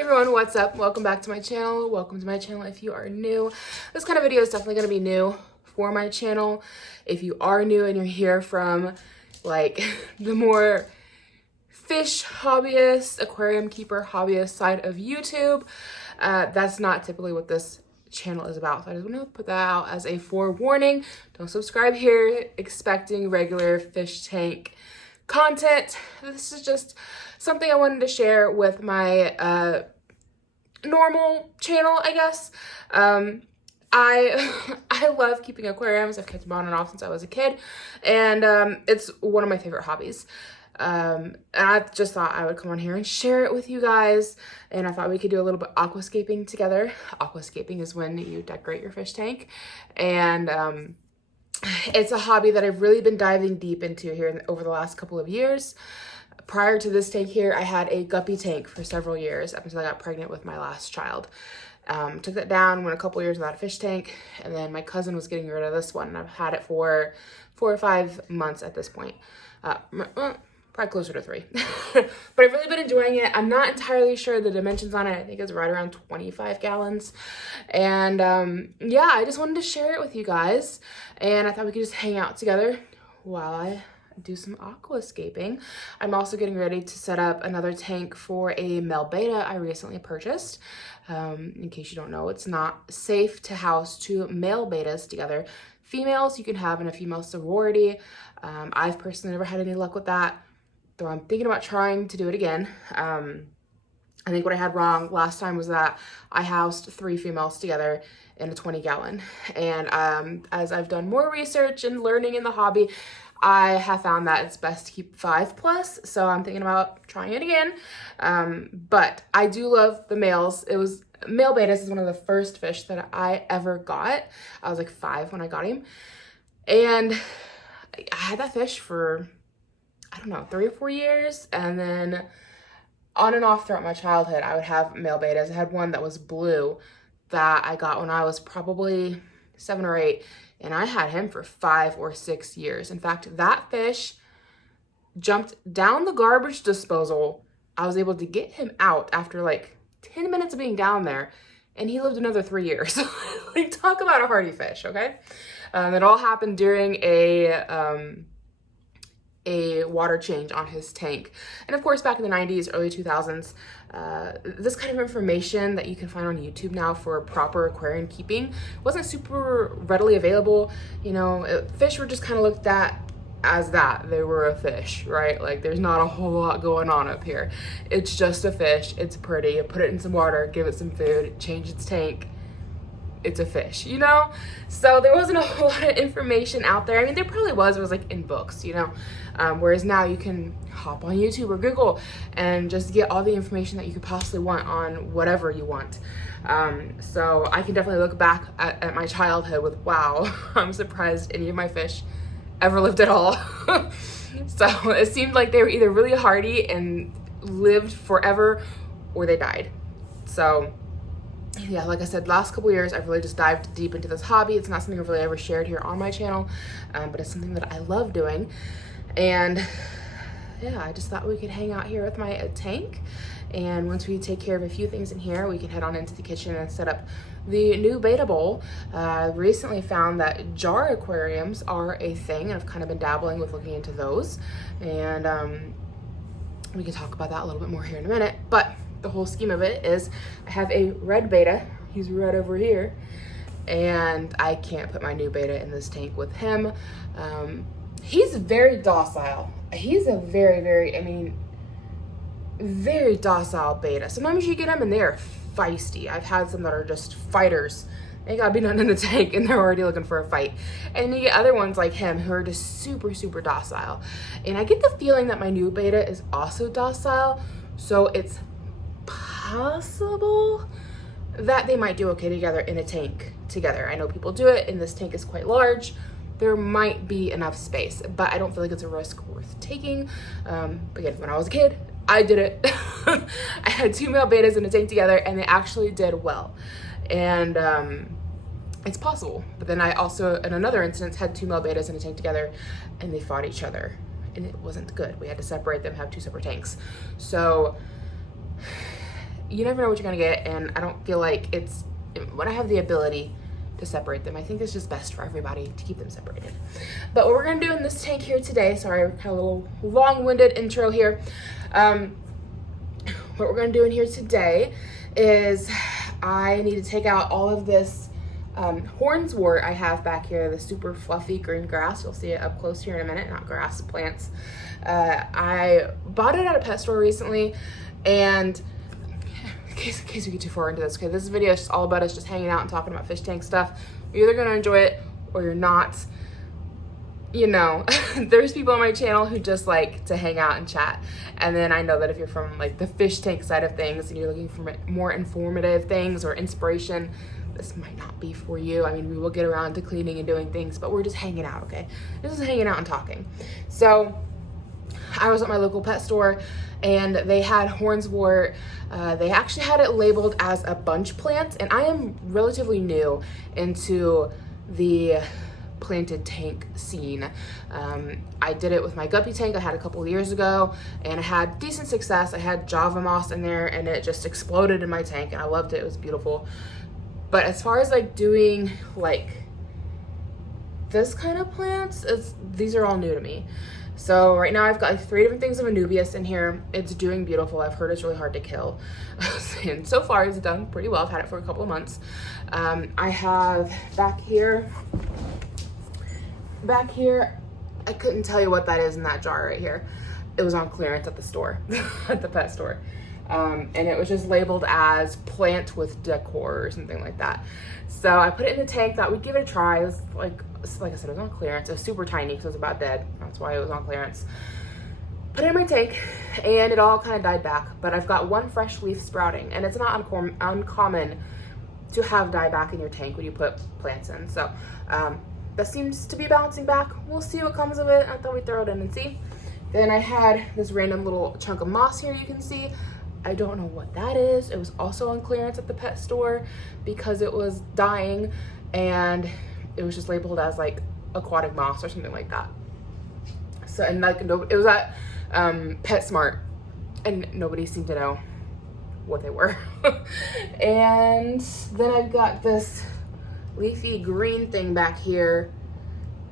Hey everyone, what's up? Welcome back to my channel. Welcome to my channel if you are new. This kind of video is definitely going to be new for my channel. If you are new and you're here from like the more fish hobbyist, aquarium keeper hobbyist side of YouTube, that's not typically what this channel is about. So I just want to put that out as a forewarning. Don't subscribe here expecting regular fish tank content. This is just something I wanted to share with my normal channel, I guess. I love keeping aquariums. I've kept them on and off since I was a kid, and it's one of my favorite hobbies. And I just thought I would come on here and share it with you guys, and I thought we could do a little bit aquascaping together. Aquascaping is when you decorate your fish tank, and it's a hobby that I've really been diving deep into here over the last couple of years. Prior to this tank here, I had a guppy tank for several years up until I got pregnant with my last child. Took that down, went a couple years without a fish tank, and then my cousin was getting rid of this one, and I've had it for 4 or 5 months at this point. Probably closer to 3. But I've really been enjoying it. I'm not entirely sure the dimensions on it. I think it's right around 25 gallons. And yeah, I just wanted to share it with you guys. And I thought we could just hang out together while I do some aquascaping. I'm also getting ready to set up another tank for a male beta I recently purchased. In case you don't know, it's not safe to house 2 male betas together. Females you can have in a female sorority. I've personally never had any luck with that, though I'm thinking about trying to do it again. I think what I had wrong last time was that I housed 3 females together in a 20-gallon. And as I've done more research and learning in the hobby, I have found that it's best to keep 5 plus, so I'm thinking about trying it again. But I do love the males. Male betas is one of the first fish that I ever got. I was like 5 when I got him. And I had that fish for, I don't know, 3 or 4 years. And then on and off throughout my childhood, I would have male betas. I had one that was blue that I got when I was probably 7 or 8. And I had him for 5 or 6 years. In fact, that fish jumped down the garbage disposal. I was able to get him out after like 10 minutes of being down there, and he lived another 3 years. Like, talk about a hardy fish, okay? It all happened during a water change on his tank. And of course, back in the 90s, early 2000s, this kind of information that you can find on YouTube now for proper aquarium keeping wasn't super readily available. You know, fish were just kind of looked at as that. They were a fish, right? Like, there's not a whole lot going on up here. It's just a fish. It's pretty. You put it in some water, give it some food, change its tank. It's a fish, you know? So there wasn't a whole lot of information out there. I mean, there probably was. It was like in books, you know? Whereas now you can hop on YouTube or Google and just get all the information that you could possibly want on whatever you want. So I can definitely look back at my childhood with, wow, I'm surprised any of my fish ever lived at all. So it seemed like they were either really hardy and lived forever, or they died. So yeah, like I said, last couple years, I've really just dived deep into this hobby. It's not something I've really ever shared here on my channel, but it's something that I love doing. And yeah, I just thought we could hang out here with my tank. And once we take care of a few things in here, we can head on into the kitchen and set up the new beta bowl. I recently found that jar aquariums are a thing, and I've kind of been dabbling with looking into those. And we can talk about that a little bit more here in a minute. But the whole scheme of it is I have a red beta. He's right over here. And I can't put my new beta in this tank with him. He's very docile. He's a very, I mean, very docile beta. Sometimes you get them and they're feisty. I've had some that are just fighters. They gotta be none in the tank and they're already looking for a fight. And you get other ones like him who are just super docile. And I get the feeling that my new beta is also docile. So it's possible that they might do okay together in a tank together. I know people do it, and this tank is quite large. There might be enough space, but I don't feel like it's a risk worth taking. Again, when I was a kid, I did it. I had 2 male betas in a tank together, and they actually did well. And it's possible. But then I also, in another instance, had 2 male betas in a tank together, and they fought each other, and it wasn't good. We had to separate them, have 2 separate tanks. So you never know what you're gonna get, and I don't feel like it's, when I have the ability to separate them, I think it's just best for everybody to keep them separated. But what we're gonna do in this tank here today, sorry, kind of a little long-winded intro here. What we're gonna do in here today is I need to take out all of this Hornswort I have back here, the super fluffy green grass. You'll see it up close here in a minute, not grass, plants. I bought it at a pet store recently, and in case we get too far into this, okay, this video is just all about us just hanging out and talking about fish tank stuff. You're either gonna enjoy it or you're not. You know, there's people on my channel who just like to hang out and chat. And then I know that if you're from like the fish tank side of things and you're looking for more informative things or inspiration, this might not be for you. I mean, we will get around to cleaning and doing things, but we're just hanging out, okay? This is hanging out and talking. So I was at my local pet store and they had Hornswort. They actually had it labeled as a bunch plant, and I am relatively new into the planted tank scene. I did it with my guppy tank I had a couple of years ago, and I had decent success. I had Java moss in there and it just exploded in my tank, and I loved it. It was beautiful. But as far as like doing like this kind of plants, these are all new to me. So right now I've got like 3 different things of Anubias in here. It's doing beautiful. I've heard it's really hard to kill. And so far it's done pretty well. I've had it for a couple of months. I have back here, I couldn't tell you what that is in that jar right here. It was on clearance at the store, at the pet store. And it was just labeled as plant with decor or something like that. So I put it in the tank, thought we'd give it a try. It was like I said, it was on clearance. It was super tiny because it was about dead. That's why it was on clearance. Put it in my tank and it all kind of died back. But I've got 1 fresh leaf sprouting, and it's not uncommon to have dieback in your tank when you put plants in. So that seems to be bouncing back. We'll see what comes of it. I thought we'd throw it in and see. Then I had this random little chunk of moss here you can see. I don't know what that is. It was also on clearance at the pet store because it was dying, and it was just labeled as like aquatic moss or something like that. So, and like it was at PetSmart, and nobody seemed to know what they were. And then I've got this leafy green thing back here,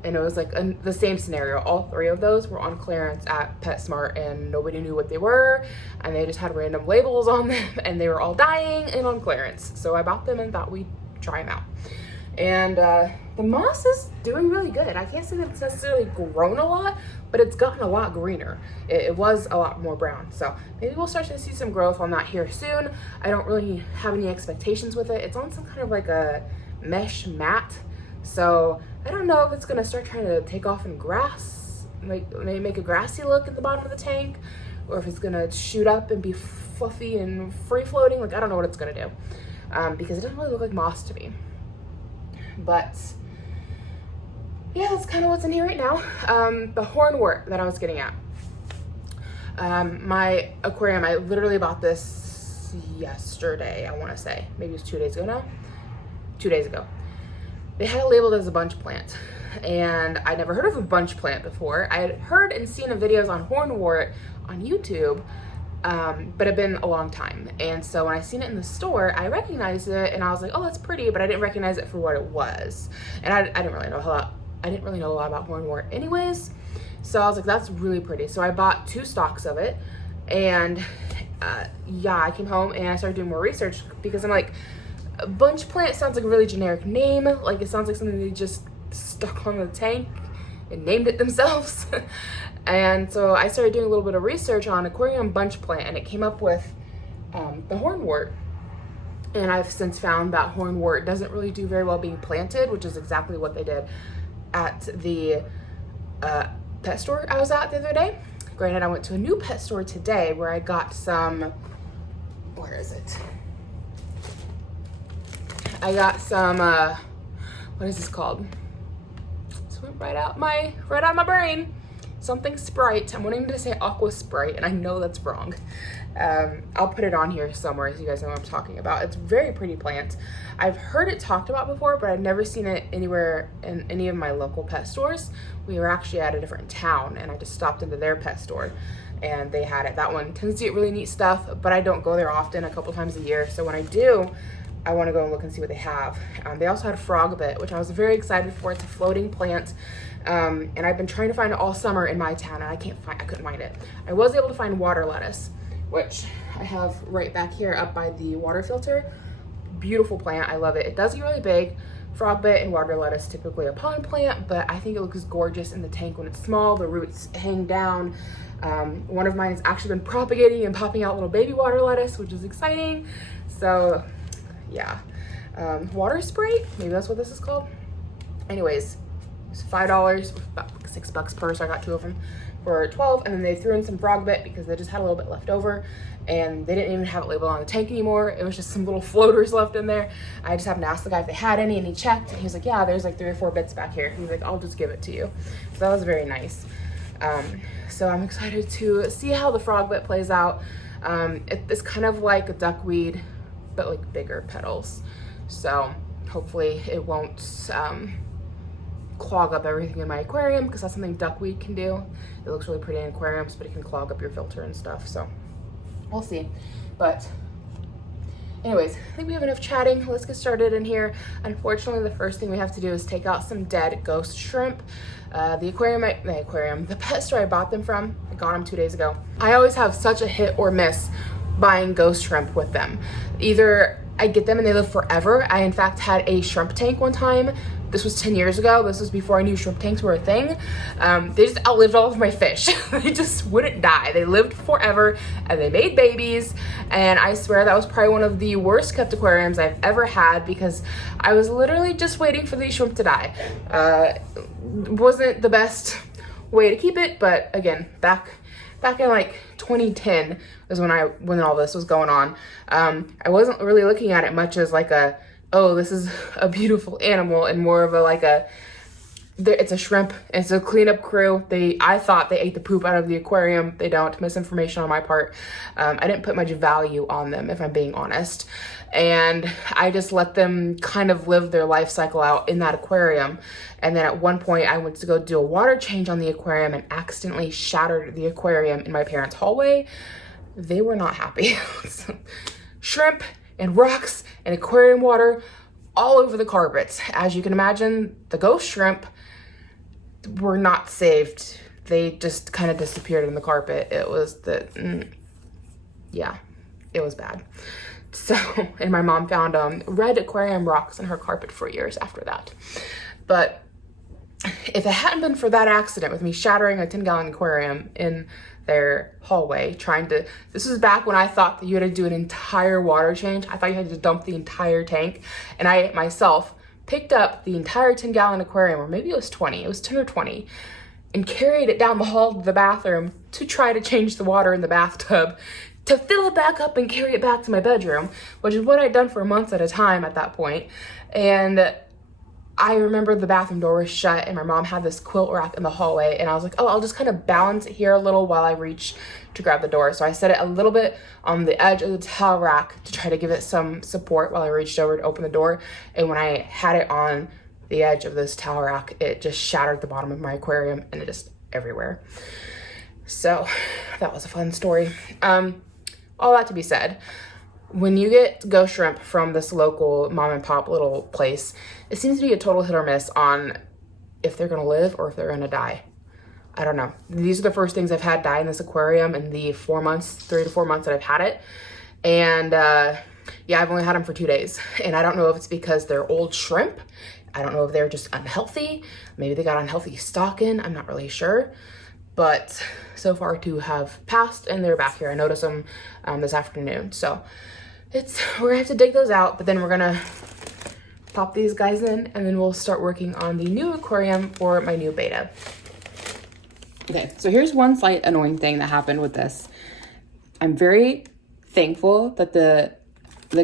and it was like the same scenario. All 3 of those were on clearance at PetSmart, and nobody knew what they were, and they just had random labels on them, and they were all dying and on clearance. So I bought them and thought we'd try them out. And the moss is doing really good. I can't say that it's necessarily grown a lot, but it's gotten a lot greener. It was a lot more brown. So maybe we'll start to see some growth on that here soon. I don't really have any expectations with it. It's on some kind of like a mesh mat. So I don't know if it's gonna start trying to take off in grass, like maybe make a grassy look at the bottom of the tank, or if it's gonna shoot up and be fluffy and free floating. Like, I don't know what it's gonna do, because it doesn't really look like moss to me. But yeah, that's kind of what's in here right now. The Hornwort that I was getting at. My aquarium, I literally bought this yesterday, I wanna say. Maybe it was 2 days ago now. 2 days ago. They had it labeled as a bunch plant, and I never heard of a bunch plant before. I had heard and seen videos on Hornwort on YouTube, but it'd been a long time. And so when I seen it in the store, I recognized it, and I was like, oh, that's pretty, but I didn't recognize it for what it was. And I didn't really know a lot about Hornwort anyways. So I was like, that's really pretty. So I bought 2 stalks of it, and yeah, I came home and I started doing more research, because I'm like, a bunch plant sounds like a really generic name. Like, it sounds like something they just stuck on the tank and named it themselves. And so I started doing a little bit of research on aquarium bunch plant, and it came up with the Hornwort. And I've since found that Hornwort doesn't really do very well being planted, which is exactly what they did at the pet store I was at the other day. Granted, I went to a new pet store today where I got some, where is it? I got some, what is this called? This went right out my brain. Something Sprite. I'm wanting to say Aqua Sprite, and I know that's wrong. I'll put it on here somewhere so you guys know what I'm talking about. It's a very pretty plant. I've heard it talked about before, but I've never seen it anywhere in any of my local pet stores. We were actually at a different town, and I just stopped into their pet store and they had it. That one tends to get really neat stuff, but I don't go there often, a couple times a year. So when I do, I want to go and look and see what they have. They also had a Frogweed, which I was very excited for. It's a floating plant, and I've been trying to find it all summer in my town, and I couldn't find it. I was able to find water lettuce, which I have right back here up by the water filter. Beautiful plant, I love it. It does get really big. Frogweed and water lettuce, typically a pond plant, but I think it looks gorgeous in the tank when it's small. The roots hang down. One of mine has actually been propagating and popping out little baby water lettuce, which is exciting. So yeah, water spray, maybe that's what this is called. Anyways, it's $5, about $6 per, so I got 2 of them for $12, and then they threw in some Frogweed because they just had a little bit left over, and they didn't even have it labeled on the tank anymore. It was just some little floaters left in there. I just happened to ask the guy if they had any, and he checked, and he was like, yeah, there's like 3 or 4 bits back here. He was like, I'll just give it to you. So that was very nice. So I'm excited to see how the Frogweed plays out. It's kind of like a duckweed, but like bigger petals. So hopefully it won't clog up everything in my aquarium, because that's something duckweed can do. It looks really pretty in aquariums, but it can clog up your filter and stuff. So we'll see. But anyways, I think we have enough chatting. Let's get started in here. Unfortunately, the first thing we have to do is take out some dead ghost shrimp. The pet store I bought them from, I got them 2 days ago. I always have such a hit or miss buying ghost shrimp with them. Either I get them and they live forever. I in fact had a shrimp tank one time. This was 10 years ago. This was before I knew shrimp tanks were a thing. They just outlived all of my fish. They just wouldn't die. They lived forever and they made babies. And I swear that was probably one of the worst kept aquariums I've ever had, because I was literally just waiting for these shrimp to die. Wasn't the best way to keep it, but again, back in like 2010 was when all this was going on. I wasn't really looking at it much as like oh, this is a beautiful animal, and more of it's a shrimp. It's a cleanup crew. I thought they ate the poop out of the aquarium. They don't. Misinformation on my part. I didn't put much value on them, if I'm being honest. And I just let them kind of live their life cycle out in that aquarium. And then at one point I went to go do a water change on the aquarium and accidentally shattered the aquarium in my parents' hallway. They were not happy. Shrimp and rocks and aquarium water all over the carpets. As you can imagine, the ghost shrimp were not saved. They just kind of disappeared in the carpet. It was yeah, it was bad. So, and my mom found red aquarium rocks in her carpet for years after that. But if it hadn't been for that accident with me shattering a 10-gallon aquarium in their hallway, this was back when I thought that you had to do an entire water change. I thought you had to dump the entire tank, and I myself picked up the entire 10-gallon aquarium, or maybe it was 20, it was 10 or 20, and carried it down the hall to the bathroom to try to change the water in the bathtub, to fill it back up and carry it back to my bedroom, which is what I'd done for months at a time at that point. And I remember the bathroom door was shut and my mom had this quilt rack in the hallway, and I was like, oh, I'll just kind of balance it here a little while I reach to grab the door. So I set it a little bit on the edge of the towel rack to try to give it some support while I reached over to open the door. And when I had it on the edge of this towel rack, it just shattered the bottom of my aquarium, and it just everywhere. So that was a fun story. All that to be said, when you get ghost shrimp from this local mom and pop little place, it seems to be a total hit or miss on if they're gonna live or if they're gonna die. I don't know. These are the first things I've had die in this aquarium in the 3 to 4 months that I've had it. And yeah, I've only had them for 2 days. And I don't know if it's because they're old shrimp. I don't know if they're just unhealthy. Maybe they got unhealthy stock in. I'm not really sure. But so far 2 have passed and they're back here. I noticed them this afternoon. So we're gonna have to dig those out, but then we're gonna pop these guys in, and then we'll start working on the new aquarium for my new beta. Okay, so here's one slight annoying thing that happened with this. I'm very thankful that the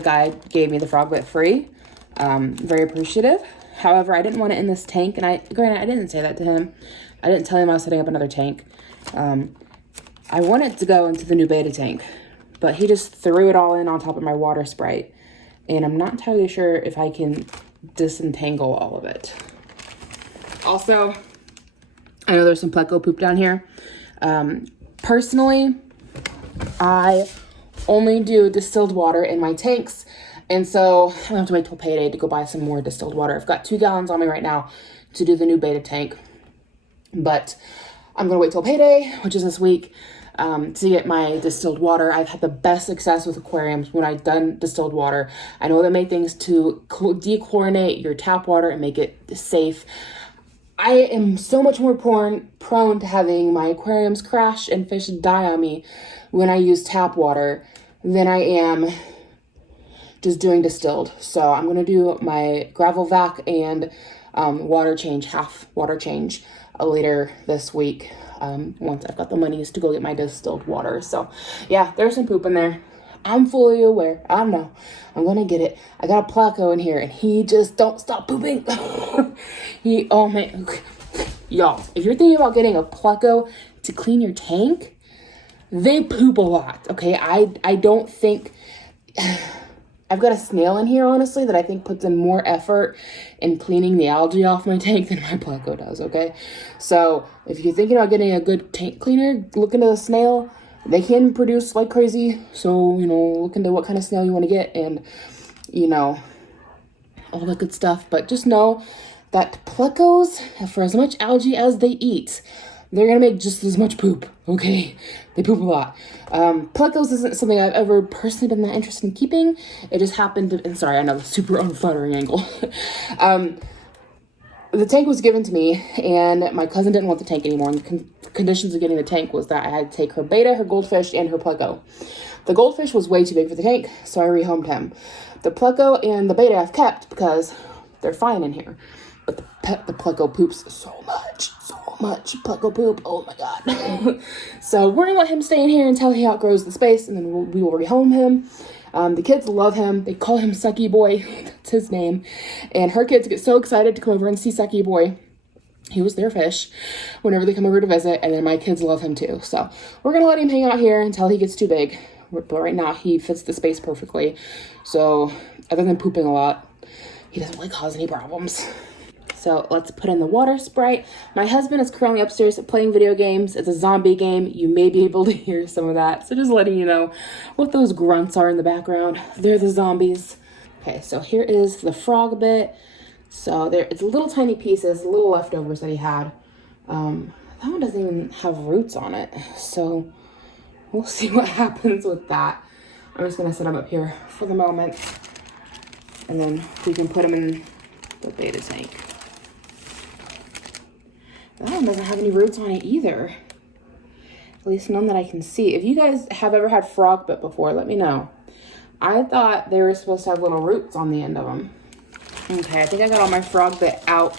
guy gave me the Frogweed free. Very appreciative. However, I didn't want it in this tank, and granted, I didn't say that to him. I didn't tell him I was setting up another tank. I wanted to go into the new beta tank, but he just threw it all in on top of my water sprite, and I'm not entirely sure if I can disentangle all of it. Also, I know there's some pleco poop down here. Personally, I only do distilled water in my tanks. And so I'm gonna have to wait till payday to go buy some more distilled water. I've got 2 gallons on me right now to do the new beta tank. But I'm gonna wait till payday, which is this week, to get my distilled water. I've had the best success with aquariums when I've done distilled water. I know they make things to dechlorinate your tap water and make it safe. I am so much more prone to having my aquariums crash and fish die on me when I use tap water than I am just doing distilled. So I'm going to do my gravel vac and water change, half water change later this week once I've got the monies to go get my distilled water. So yeah, there's some poop in there. I'm fully aware. I know. I'm going to get it. I got a Placo in here and he just don't stop pooping. Oh man. Y'all, if you're thinking about getting a Placo to clean your tank, they poop a lot. Okay. I don't think, I've got a snail in here, honestly, that I think puts in more effort in cleaning the algae off my tank than my Placo does. Okay. So if you're thinking about getting a good tank cleaner, look into the snail. They can produce like crazy. So, you know, look into what kind of snail you want to get and, you know, all that good stuff. But just know that Plecos, for as much algae as they eat, they're going to make just as much poop. Okay. They poop a lot. Plecos isn't something I've ever personally been that interested in keeping. It just happened to, and sorry, I know, super unflattering angle. The tank was given to me and my cousin didn't want the tank anymore. And the conditions of getting the tank was that I had to take her beta, her goldfish, and her Pleco. The goldfish was way too big for the tank, so I rehomed him. The Pleco and the beta I've kept because they're fine in here. But the Pleco poops so much Pleco poop. Oh my God. So we're gonna let him stay in here until he outgrows the space and then we will rehome him. The kids love him. They call him Sucky Boy. That's his name. And her kids get so excited to come over and see Sucky Boy. He was their fish whenever they come over to visit. And then my kids love him too. So we're going to let him hang out here until he gets too big. But right now he fits the space perfectly. So other than pooping a lot, he doesn't really cause any problems. So let's put in the water sprite. My husband is currently upstairs playing video games. It's a zombie game. You may be able to hear some of that. So just letting you know what those grunts are in the background. They're the zombies. Okay, so here is the frog bit. So there, it's little tiny pieces, little leftovers that he had. That one doesn't even have roots on it. So we'll see what happens with that. I'm just gonna set him up here for the moment. And then we can put him in the beta tank. That one doesn't have any roots on it either. At least none that I can see. If you guys have ever had frog bit before, let me know. I thought they were supposed to have little roots on the end of them. Okay, I think I got all my frog bit out.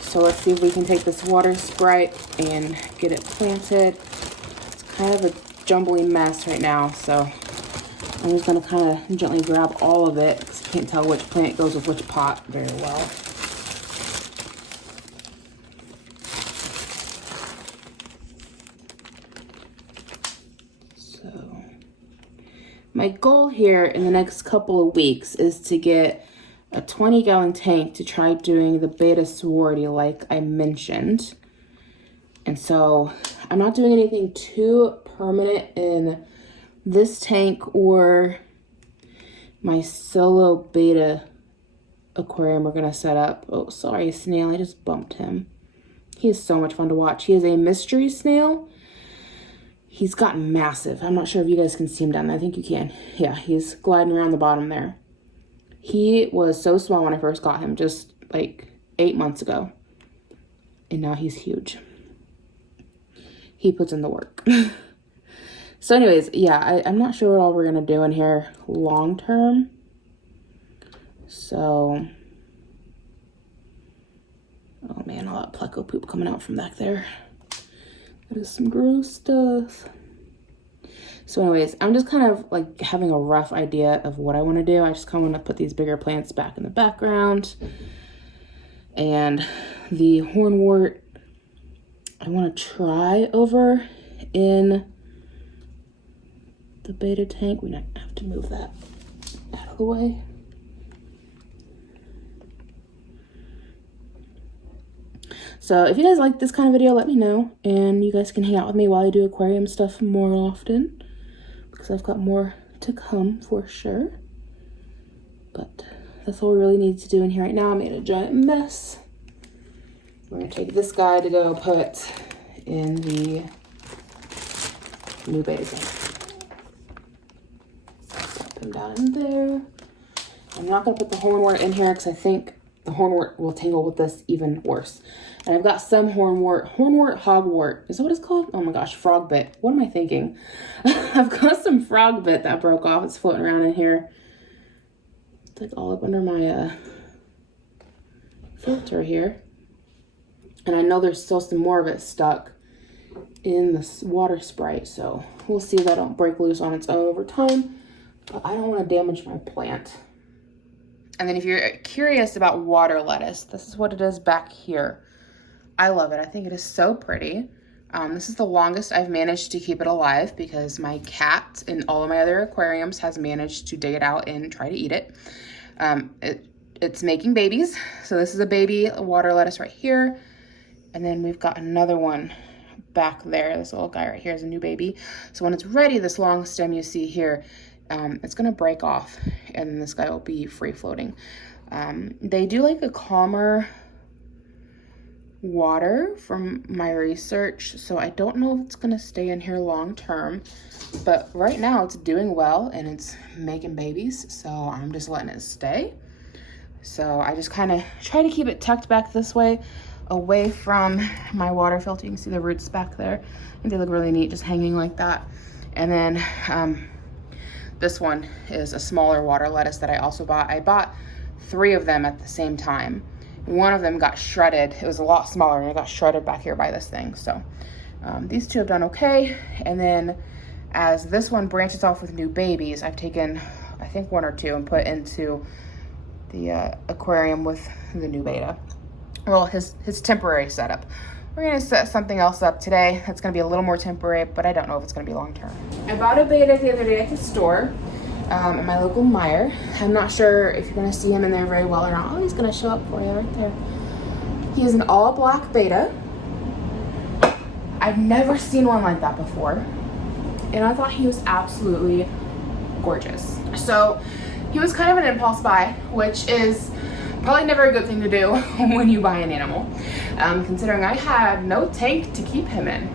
So let's see if we can take this water sprite and get it planted. It's kind of a jumbly mess right now, so I'm just gonna kind of gently grab all of it because you can't tell which plant goes with which pot very well. My goal here in the next couple of weeks is to get a 20-gallon tank to try doing the beta sorority like I mentioned. And so I'm not doing anything too permanent in this tank or my solo beta aquarium we're going to set up. Oh, sorry, snail. I just bumped him. He is so much fun to watch. He is a mystery snail. He's gotten massive. I'm not sure if you guys can see him down there. I think you can. Yeah, he's gliding around the bottom there. He was so small when I first got him, just like 8 months ago. And now he's huge. He puts in the work. So anyways, yeah, I'm not sure what all we're going to do in here long term. So, oh man, all that Pleco poop coming out from back there. That is some gross stuff. So anyways, I'm just kind of like having a rough idea of what I want to do. I just kind of want to put these bigger plants back in the background. And the hornwort, I want to try over in the beta tank. We might have to move that out of the way. So if you guys like this kind of video, let me know, and you guys can hang out with me while I do aquarium stuff more often, because I've got more to come for sure. But that's all we really need to do in here right now. I made a giant mess. We're gonna take this guy to go put in the new basin. Put him down in there. I'm not gonna put the hornwort in here because I think the hornwort will tangle with this even worse. And I've got some hornwort, hogwort. Is that what it's called? Oh my gosh, frog bit. What am I thinking? I've got some frog bit that broke off. It's floating around in here. It's like all up under my filter here. And I know there's still some more of it stuck in the water Sprite. So we'll see if that don't break loose on its own over time. But I don't want to damage my plant. And then if you're curious about water lettuce, this is what it is back here. I love it. I think it is so pretty. This is the longest I've managed to keep it alive because my cat in all of my other aquariums has managed to dig it out and try to eat it. It's making babies. So this is a baby water lettuce right here. And then we've got another one back there. This little guy right here is a new baby. So when it's ready, this long stem you see here, it's gonna break off and then this guy will be free floating. They do like a calmer water from my research, so I don't know if it's gonna stay in here long term, but right now it's doing well and it's making babies, so I'm just letting it stay. So I just kind of try to keep it tucked back this way away from my water filter. You can see the roots back there and they look really neat just hanging like that. And then this one is a smaller water lettuce that I also bought. I bought 3 of them at the same time. One of them got shredded. It was a lot smaller and it got shredded back here by this thing. So these 2 have done okay. And then as this one branches off with new babies, I've taken, I think 1 or 2 and put into the aquarium with the new beta. Well, his temporary setup. We're gonna set something else up today. That's gonna be a little more temporary, but I don't know if it's gonna be long term. I bought a beta the other day at the store. At my local Meijer. I'm not sure if you're gonna see him in there very well or not. Oh, he's gonna show up for you right there. He is an all black beta. I've never seen one like that before. And I thought he was absolutely gorgeous. So he was kind of an impulse buy, which is probably never a good thing to do when you buy an animal. Considering I had no tank to keep him in.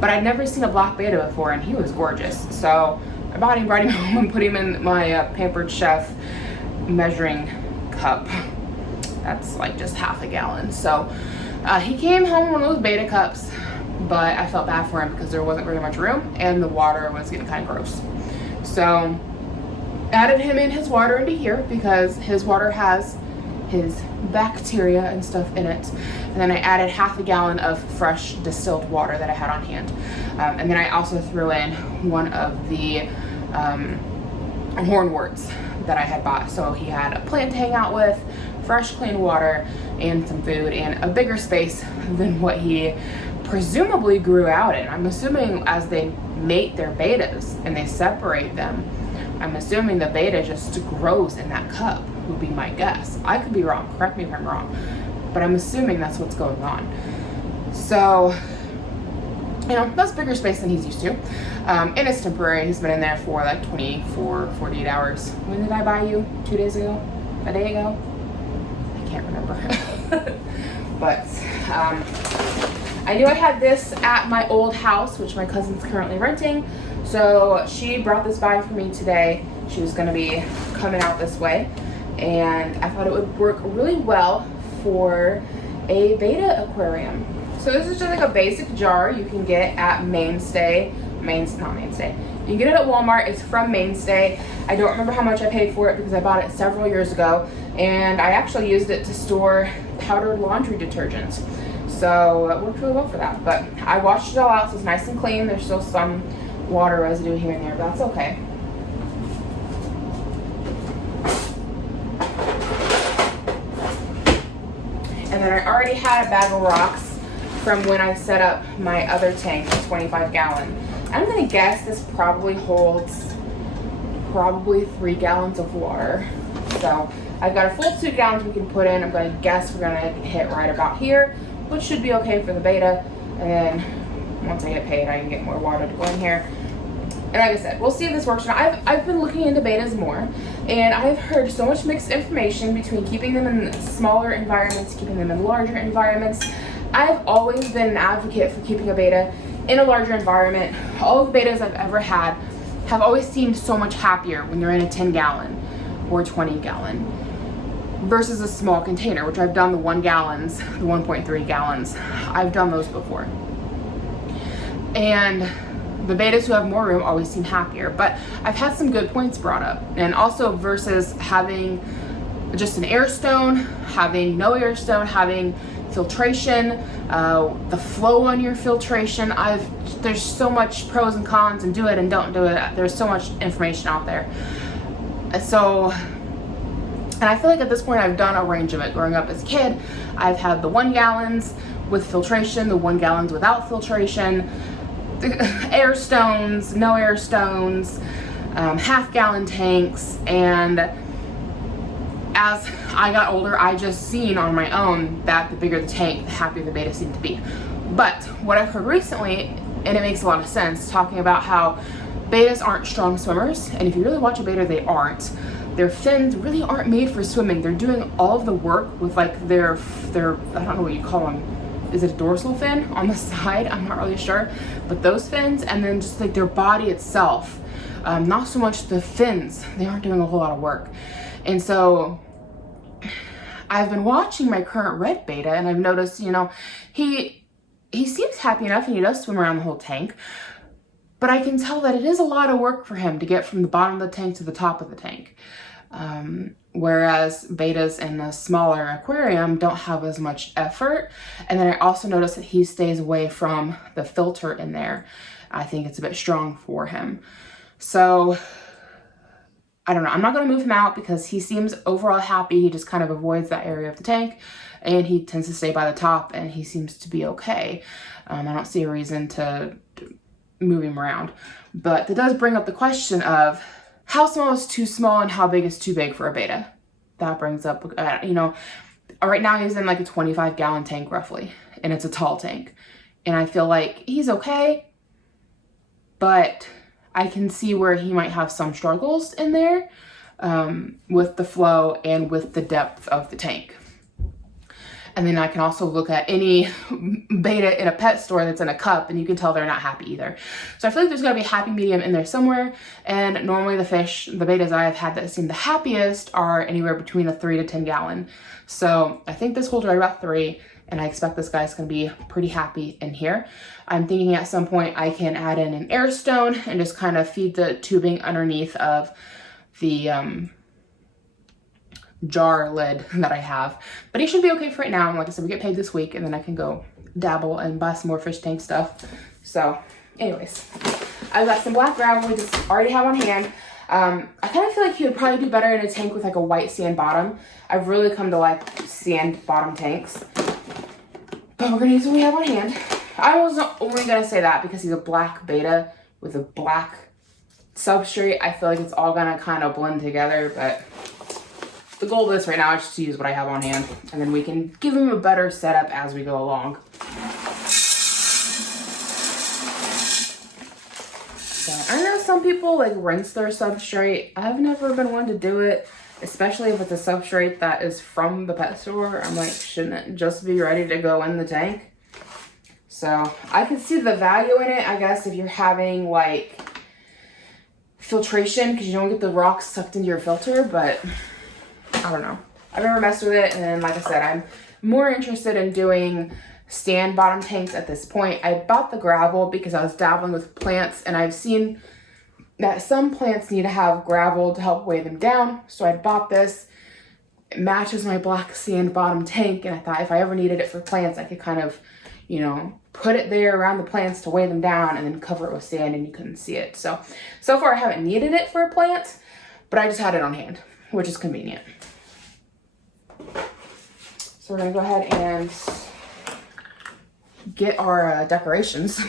But I'd never seen a black beta before and he was gorgeous. So I bought him, brought him home, and put him in my Pampered Chef measuring cup. That's like just half a gallon. So he came home in one of those beta cups, but I felt bad for him because there wasn't very much room and the water was getting kind of gross. So added him in his water into here because his water has his bacteria and stuff in it. And then I added half a gallon of fresh distilled water that I had on hand. And then I also threw in one of the hornworts that I had bought. So he had a plant to hang out with, fresh clean water, and some food, and a bigger space than what he presumably grew out in. I'm assuming as they mate their betas and they separate them, I'm assuming the beta just grows in that cup, would be my guess. I could be wrong, correct me if I'm wrong, but I'm assuming that's what's going on. So, you know, that's bigger space than he's used to. And it's temporary. He's been in there for like 24, 48 hours. When did I buy you? 2 days ago? A day ago? I can't remember. But I knew I had this at my old house, which my cousin's currently renting. So she brought this by for me today. She was gonna be coming out this way. And I thought it would work really well for a beta aquarium. So this is just like a basic jar you can get at Mainstay. Not Mainstay. You can get it at Walmart. It's from Mainstay. I don't remember how much I paid for it because I bought it several years ago. And I actually used it to store powdered laundry detergent. So it worked really well for that. But I washed it all out so it's nice and clean. There's still some water residue here and there, but that's okay. And then I already had a bag of rocks from when I set up my other tank, the 25 gallon. I'm gonna guess this probably holds 3 gallons of water. So I've got a full 2 gallons we can put in. I'm gonna guess we're gonna hit right about here, which should be okay for the beta. And then once I get paid, I can get more water to go in here. And like I said, we'll see if this works or not. I've been looking into betas more, and I've heard so much mixed information between keeping them in smaller environments, keeping them in larger environments. I've always been an advocate for keeping a beta in a larger environment. All of the betas I've ever had have always seemed so much happier when they're in a 10-gallon or 20-gallon versus a small container, which I've done the 1 gallons, the 1.3 gallons. I've done those before. And the betas who have more room always seem happier, but I've had some good points brought up. And also versus having just an air stone, having no air stone, having filtration, the flow on your filtration. There's so much pros and cons, and do it and don't do it. There's so much information out there. So, and I feel like at this point I've done a range of it. Growing up as a kid, I've had the 1 gallons with filtration, the 1 gallons without filtration, air stones, no air stones, half-gallon tanks, and as I got older, I just seen on my own that the bigger the tank, the happier the beta seemed to be. But what I've heard recently, and it makes a lot of sense, talking about how betas aren't strong swimmers, and if you really watch a beta, they aren't. Their fins really aren't made for swimming. They're doing all of the work with like their I don't know what you call them. Is it a dorsal fin on the side? I'm not really sure. But those fins, and then just like their body itself. Not so much the fins. They aren't doing a whole lot of work. And so I've been watching my current red beta, and I've noticed, you know, he seems happy enough, and he does swim around the whole tank. But I can tell that it is a lot of work for him to get from the bottom of the tank to the top of the tank. Whereas betas in a smaller aquarium don't have as much effort. And then I also noticed that he stays away from the filter in there. I think it's a bit strong for him. So I don't know. I'm not going to move him out because he seems overall happy. He just kind of avoids that area of the tank, and he tends to stay by the top, and he seems to be okay. I don't see a reason to move him around. But that does bring up the question of how small is too small and how big is too big for a beta. That brings up, you know, right now he's in like a 25-gallon tank roughly, and it's a tall tank. And I feel like he's okay, but I can see where he might have some struggles in there with the flow and with the depth of the tank. And then I can also look at any beta in a pet store that's in a cup, and you can tell they're not happy either. So I feel like there's gotta be a happy medium in there somewhere. And normally the betas I've had that seem the happiest are anywhere between a 3 to 10 gallon. So I think this holds right about 3, and I expect this guy's gonna be pretty happy in here. I'm thinking at some point I can add in an air stone and just kind of feed the tubing underneath of the jar lid that I have. But he should be okay for right now. And like I said, we get paid this week, and then I can go dabble and buy some more fish tank stuff. So anyways, I've got some black gravel we just already have on hand. I kind of feel like he would probably do better in a tank with like a white sand bottom. I've really come to like sand bottom tanks. But we're gonna use what we have on hand. I was only gonna say that because he's a black beta with a black substrate. I feel like it's all gonna kind of blend together, but the goal of this right now is just to use what I have on hand, and then we can give him a better setup as we go along. So I know some people like rinse their substrate. I've never been one to do it, especially if it's a substrate that is from the pet store. I'm like, shouldn't it just be ready to go in the tank? So I can see the value in it, I guess, if you're having like filtration, because you don't get the rocks sucked into your filter, but I don't know. I've never messed with it, and then, like I said, I'm more interested in doing stand bottom tanks at this point. I bought the gravel because I was dabbling with plants, and I've seen that some plants need to have gravel to help weigh them down, so I bought this. It matches my black sand bottom tank, and I thought if I ever needed it for plants, I could kind of, you know, put it there around the plants to weigh them down and then cover it with sand and you couldn't see it. So far I haven't needed it for a plant, but I just had it on hand, which is convenient. So we're gonna go ahead and get our decorations.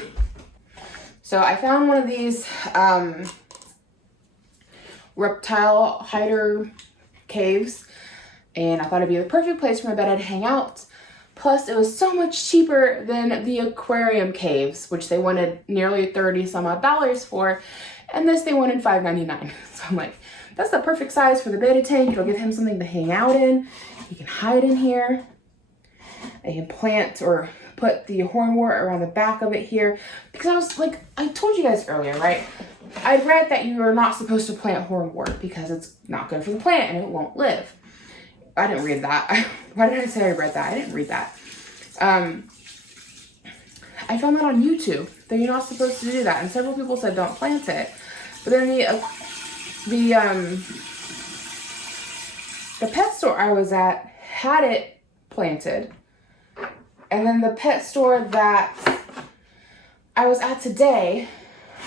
So I found one of these reptile hider caves, and I thought it'd be the perfect place for my bed to hang out. Plus, it was so much cheaper than the aquarium caves, which they wanted nearly 30 some odd dollars for. And this they wanted $5.99. So I'm like, that's the perfect size for the beta tank. It'll give him something to hang out in. He can hide in here. I can plant or put the hornwort around the back of it here. Because I was like, I told you guys earlier, right? I read that you are not supposed to plant hornwort because it's not good for the plant and it won't live. I didn't read that. Why did I say I read that? I didn't read that. I found that on YouTube, that you're not supposed to do that. And several people said don't plant it. But then the pet store I was at had it planted. And then the pet store that I was at today,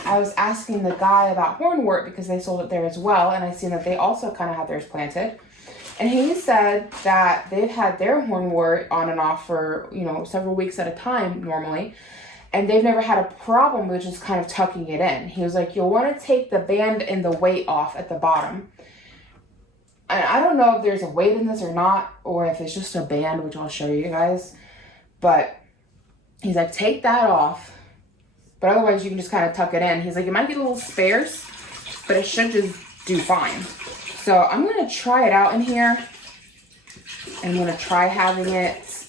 I was asking the guy about hornwort because they sold it there as well. And I seen that they also kind of had theirs planted. And he said that they've had their hornwort on and off for, you know, several weeks at a time normally. And they've never had a problem with just kind of tucking it in. He was like, you'll want to take the band and the weight off at the bottom. And I don't know if there's a weight in this or not, or if it's just a band, which I'll show you guys. But he's like, take that off. But otherwise you can just kind of tuck it in. He's like, it might get a little sparse, but it should just do fine. So I'm going to try it out in here. I'm going to try having it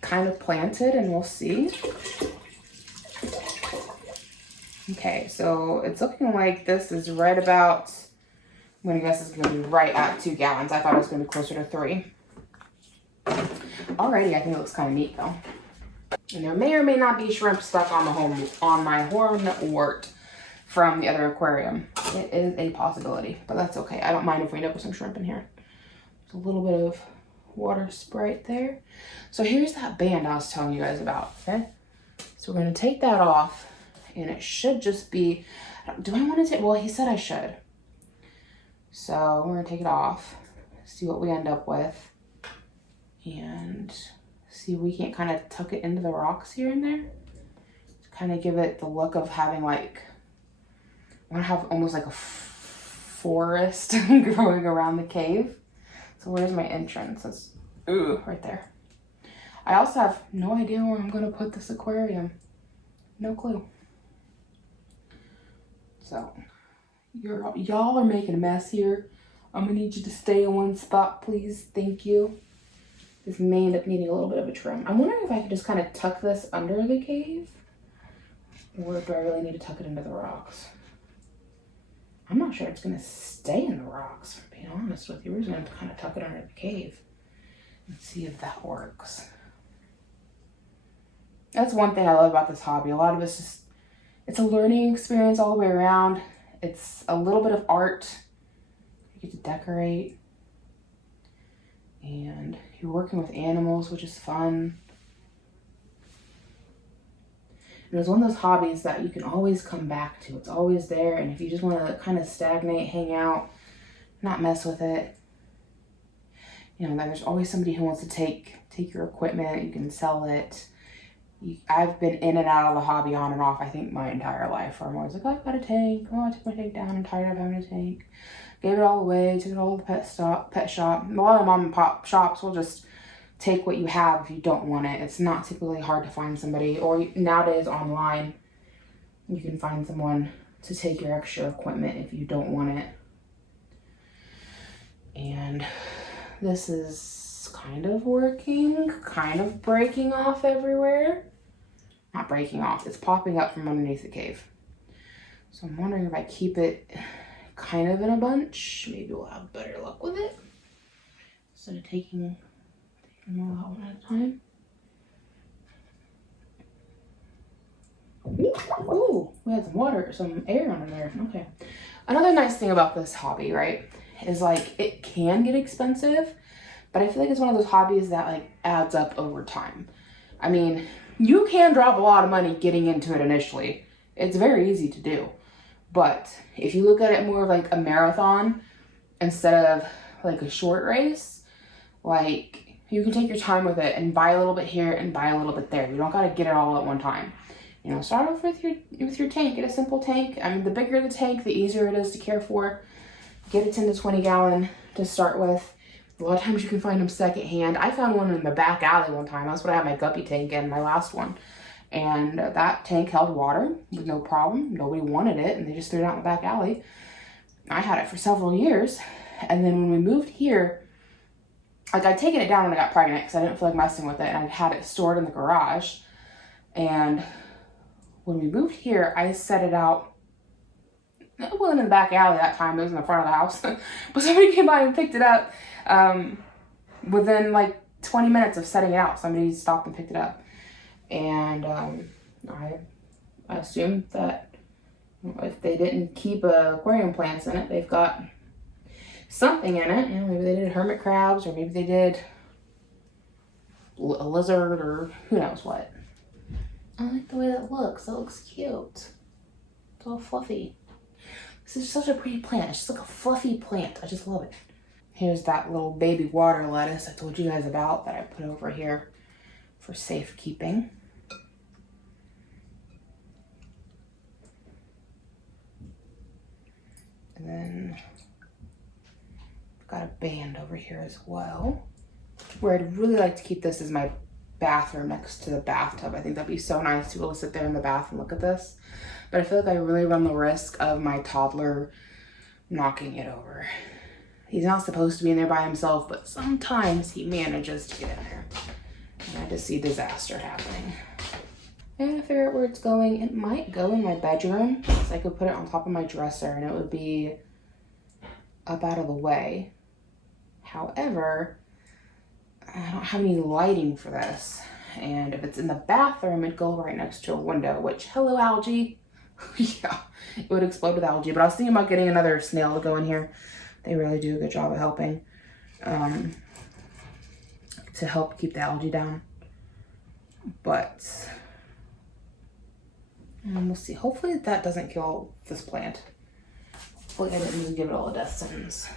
kind of planted and we'll see. Okay, so it's looking like this is right about, I'm going to guess it's going to be right at 2 gallons. I thought it was going to be closer to 3. Alrighty, I think it looks kind of neat though. And there may or may not be shrimp stuck on my hornwort from the other aquarium. It is a possibility, but that's okay. I don't mind if we end up with some shrimp in here. There's a little bit of water sprite there. So here's that band I was telling you guys about, okay? So we're gonna take that off and it should just be, do I wanna take, well, he said I should. So we're gonna take it off, see what we end up with, and see if we can't kind of tuck it into the rocks here and there. To kind of give it the look of having like, I want to have almost like a forest growing around the cave. So where's my entrance? That's, ooh, right there. I also have no idea where I'm going to put this aquarium. No clue. So, y'all are making a mess here. I'm going to need you to stay in one spot, please. Thank you. This may end up needing a little bit of a trim. I'm wondering if I could just kind of tuck this under the cave. Or do I really need to tuck it into the rocks? I'm not sure it's going to stay in the rocks, for being honest with you. We're just going to kind of tuck it under the cave and see if that works. That's one thing I love about this hobby. A lot of it's just, it's a learning experience all the way around. It's a little bit of art. You get to decorate. And you're working with animals, which is fun. And it's one of those hobbies that you can always come back to. It's always there. And if you just want to kind of stagnate, hang out, not mess with it, you know, there's always somebody who wants to take your equipment. You can sell it. I've been in and out of the hobby on and off, I think, my entire life. I'm always like, oh, I've got a tank. Oh, I took my tank down. I'm tired of having a tank. Gave it all away. Took it all to the pet shop. A lot of mom and pop shops will just take what you have if you don't want it. It's not typically hard to find somebody, or nowadays online, you can find someone to take your extra equipment if you don't want it. And this is kind of working, kind of breaking off everywhere. Not breaking off, it's popping up from underneath the cave. So I'm wondering if I keep it kind of in a bunch, maybe we'll have better luck with it. Instead of taking them all out one at a time. Ooh, we had some water, some air under there. Okay. Another nice thing about this hobby, right, is like it can get expensive, but I feel like it's one of those hobbies that like adds up over time. I mean, you can drop a lot of money getting into it initially. It's very easy to do. But if you look at it more of like a marathon instead of like a short race, like you can take your time with it and buy a little bit here and buy a little bit there. You don't got to get it all at one time. You know, start off with your tank. Get a simple tank. I mean, the bigger the tank, the easier it is to care for. Get a 10 to 20 gallon to start with. A lot of times you can find them secondhand. I found one in the back alley one time. That's what I had my guppy tank in, my last one. And that tank held water with no problem. Nobody wanted it, and they just threw it out in the back alley. I had it for several years. And then when we moved here, like I'd taken it down when I got pregnant because I didn't feel like messing with it, and I had it stored in the garage. And when we moved here, I set it out. It wasn't in the back alley that time, it was in the front of the house. But somebody came by and picked it up. Within like 20 minutes of setting it out, somebody stopped and picked it up. And I assumed that if they didn't keep aquarium plants in it, they've got something in it. You know, maybe they did hermit crabs, or maybe they did a lizard, or who knows what. I like the way that looks. That looks cute. It's all fluffy. This is such a pretty plant. It's just like a fluffy plant. I just love it. Here's that little baby water lettuce I told you guys about that I put over here for safekeeping. And then I've got a band over here as well, where I'd really like to keep this as my bathroom next to the bathtub. I think that'd be so nice to be able to sit there in the bath and look at this. But I feel like I really run the risk of my toddler knocking it over. He's not supposed to be in there by himself, but sometimes he manages to get in there. And I just see disaster happening. I'm gonna figure out where it's going. It might go in my bedroom, so I could put it on top of my dresser and it would be up out of the way. However, I don't have any lighting for this. And if it's in the bathroom, it'd go right next to a window, which, hello, algae. Yeah, it would explode with algae. But I was thinking about getting another snail to go in here. They really do a good job of helping to help keep the algae down. But we'll see. Hopefully that doesn't kill this plant. Hopefully I didn't just give it all a death sentence,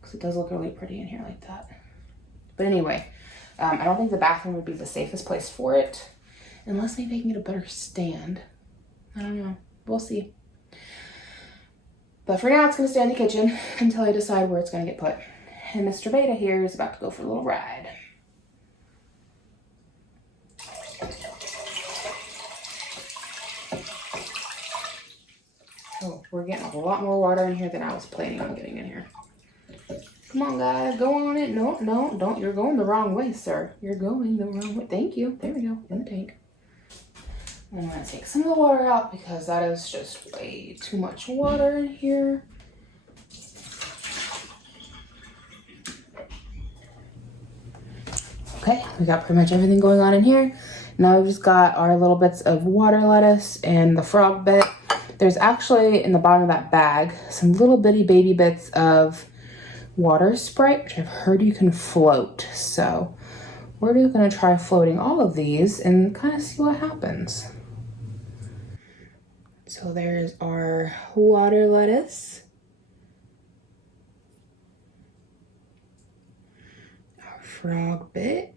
because it does look really pretty in here like that. But anyway, I don't think the bathroom would be the safest place for it, unless maybe I can get a better stand. I don't know. We'll see. But for now, it's going to stay in the kitchen until I decide where it's going to get put. And Mr. Beta here is about to go for a little ride. Oh, we're getting a lot more water in here than I was planning on getting in here. Come on, guys, go on it. No, don't. You're going the wrong way, sir. You're going the wrong way. Thank you. There we go, in the tank. I'm gonna take some of the water out because that is just way too much water in here. Okay, we got pretty much everything going on in here. Now we've just got our little bits of water lettuce and the frog bit. There's actually in the bottom of that bag some little bitty baby bits of water Sprite, which I've heard you can float. So we're just gonna try floating all of these and kind of see what happens. So there's our water lettuce, our frog bit.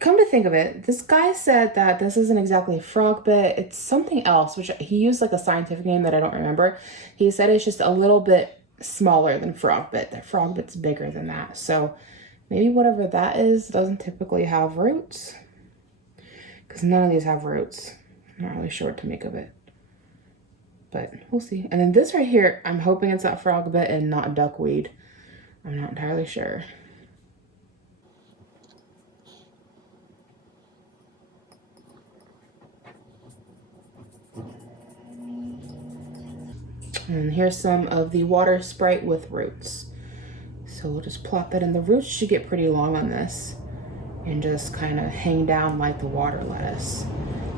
Come to think of it, this guy said that this isn't exactly a frog bit, it's something else, which he used like a scientific name that I don't remember. He said it's just a little bit smaller than frog bit. The frog bit's bigger than that. So maybe whatever that is doesn't typically have roots, because none of these have roots. I'm not really sure what to make of it, but we'll see. And then this right here, I'm hoping it's that frog bit and not duckweed. I'm not entirely sure. And here's some of the water Sprite with roots. So we'll just plop it in. The roots should get pretty long on this and just kind of hang down like the water lettuce.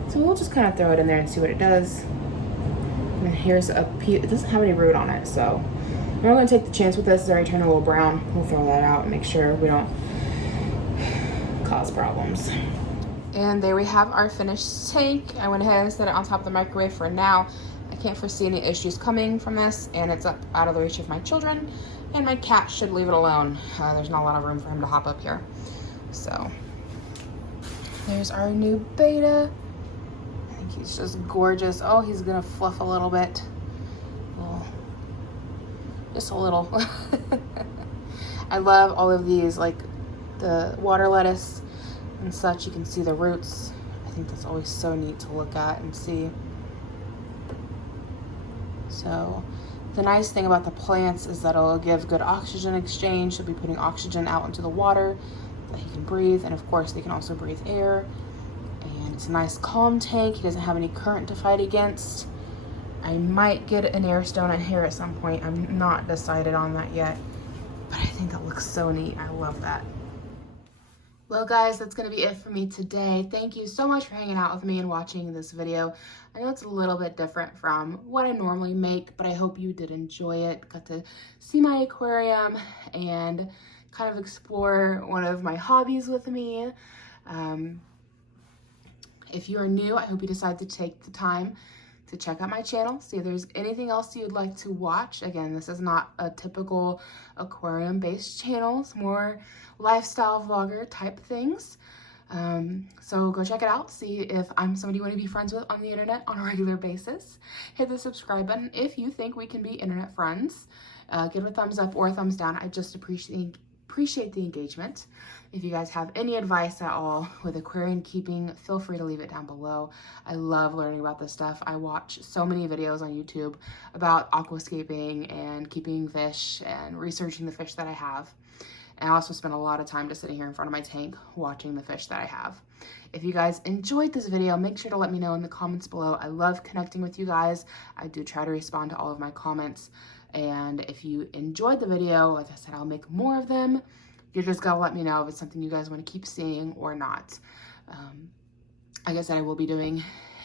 So we'll just kind of throw it in there and see what it does. And here's a piece. It doesn't have any root on it, so we're going to take the chance with this. It's already turned a little brown. We'll throw that out and make sure we don't cause problems. And there we have our finished tank. I went ahead and set it on top of the microwave for now. I can't foresee any issues coming from this, and it's up out of the reach of my children, and my cat should leave it alone. There's not a lot of room for him to hop up here. So there's our new beta. I think he's just gorgeous. Oh, he's gonna fluff a little bit. just a little. I love all of these, like the water lettuce and such. You can see the roots. I think that's always so neat to look at and see. So the nice thing about the plants is that it'll give good oxygen exchange. They'll be putting oxygen out into the water that he can breathe, and of course they can also breathe air. And it's a nice calm tank. He doesn't have any current to fight against. I might get an air stone in here at some point. I'm not decided on that yet, but I think that looks so neat. I love that. Well guys, that's going to be it for me today. Thank you so much for hanging out with me and watching this video. I know it's a little bit different from what I normally make, but I hope you did enjoy it. Got to see my aquarium and kind of explore one of my hobbies with me. If you are new, I hope you decide to take the time to check out my channel, see if there's anything else you'd like to watch. Again, this is not a typical aquarium-based channel. It's more lifestyle vlogger type things. So go check it out. See if I'm somebody you want to be friends with on the internet on a regular basis. Hit the subscribe button if you think we can be internet friends. Give a thumbs up or a thumbs down. I just appreciate the engagement. If you guys have any advice at all with aquarium keeping, feel free to leave it down below. I love learning about this stuff. I watch so many videos on YouTube about aquascaping and keeping fish and researching the fish that I have. And I also spend a lot of time just sitting here in front of my tank watching the fish that I have. If you guys enjoyed this video, make sure to let me know in the comments below. I love connecting with you guys. I do try to respond to all of my comments. And if you enjoyed the video, like I said, I'll make more of them. You just gotta let me know if it's something you guys want to keep seeing or not. Like I said, I will be doing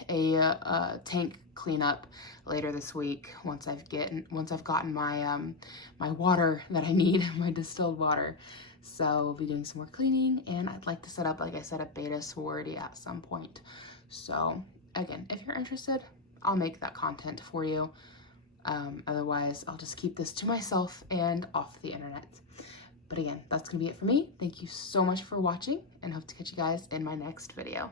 a tank cleanup later this week once I've gotten my my water that I need, my distilled water. So we'll be doing some more cleaning, and I'd like to set up, like I said, a beta sorority at some point. So again, if you're interested, I'll make that content for you. Otherwise, I'll just keep this to myself and off the internet. But again, that's gonna be it for me. Thank you so much for watching, and hope to catch you guys in my next video.